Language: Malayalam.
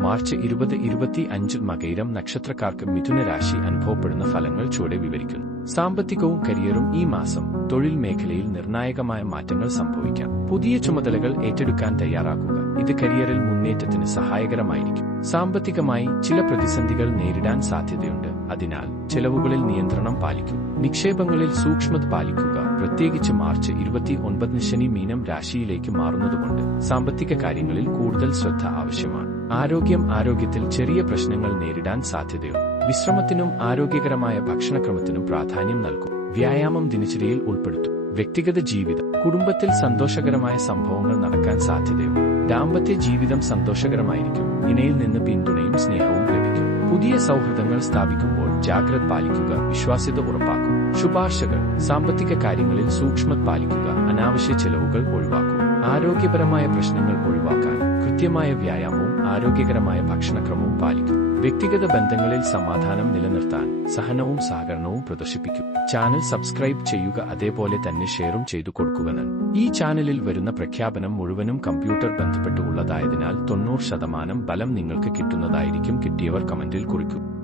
മാർച്ച് ഇരുപത് ഇരുപത്തി അഞ്ച് മകയിരം നക്ഷത്രക്കാർക്ക് മിഥുന രാശി അനുഭവപ്പെടുന്ന ഫലങ്ങൾ ചുവടെ വിവരിക്കുന്നു. സാമ്പത്തികവും കരിയറും ഈ മാസം തൊഴിൽ മേഖലയിൽ നിർണായകമായ മാറ്റങ്ങൾ സംഭവിക്കാം. പുതിയ ചുമതലകൾ ഏറ്റെടുക്കാൻ തയ്യാറാക്കുക. ഇത് കരിയറിൽ മുന്നേറ്റത്തിന് സഹായകരമായിരിക്കും. സാമ്പത്തികമായി ചില പ്രതിസന്ധികൾ നേരിടാൻ സാധ്യതയുണ്ട്. അതിനാൽ ചെലവുകളിൽ നിയന്ത്രണം പാലിക്കും. നിക്ഷേപങ്ങളിൽ സൂക്ഷ്മത പാലിക്കുക. പ്രത്യേകിച്ച് മാർച്ച് ഇരുപത്തി ഒൻപതിന് ശനി മീനം രാശിയിലേക്ക് മാറുന്നതുകൊണ്ട് സാമ്പത്തിക കാര്യങ്ങളിൽ കൂടുതൽ ശ്രദ്ധ ആവശ്യമാണ്. ആരോഗ്യം ആരോഗ്യത്തിൽ ചെറിയ പ്രശ്നങ്ങൾ നേരിടാൻ സാധ്യതയുണ്ട് വിശ്രമത്തിനും ആരോഗ്യകരമായ ഭക്ഷണക്രമത്തിനും പ്രാധാന്യം നൽകും. വ്യായാമം ദിനചര്യയിൽ ഉൾപ്പെടുത്തും. വ്യക്തിഗത ജീവിതം. കുടുംബത്തിൽ സന്തോഷകരമായ സംഭവങ്ങൾ നടക്കാൻ സാധ്യതയുണ്ട് ദാമ്പത്യ ജീവിതം സന്തോഷകരമായിരിക്കും. ഇണയിൽ നിന്ന് പിന്തുണയും സ്നേഹവും ലഭിക്കും. പുതിയ സൗഹൃദങ്ങൾ സ്ഥാപിക്കുമ്പോൾ ജാഗ്രത പാലിക്കുക വിശ്വാസ്യത ഉറപ്പാക്കും. ശുപാർശകൾ. സാമ്പത്തിക കാര്യങ്ങളിൽ സൂക്ഷ്മത പാലിക്കുക അനാവശ്യ ചെലവുകൾ ഒഴിവാക്കും. ആരോഗ്യപരമായ പ്രശ്നങ്ങൾ ഒഴിവാക്കാൻ കൃത്യമായ വ്യായാമവും ആരോഗ്യകരമായ ഭക്ഷണക്രമവും പാലിക്കും. വ്യക്തിഗത ബന്ധങ്ങളിൽ സമാധാനം നിലനിർത്താൻ സഹനവും സഹകരണവും പ്രദർശിപ്പിക്കും. ചാനൽ സബ്സ്ക്രൈബ് ചെയ്യുക അതേപോലെ തന്നെ ഷെയറും ചെയ്തു കൊടുക്കുക. ഈ ചാനലിൽ വരുന്ന പ്രഖ്യാപനം മുഴുവനും കമ്പ്യൂട്ടർ ബന്ധപ്പെട്ടുള്ളതായതിനാൽ തൊണ്ണൂറ് ശതമാനം ബലം നിങ്ങൾക്ക് കിട്ടുന്നതായിരിക്കും കിട്ടിയവർ കമന്റിൽ കുറിക്കും.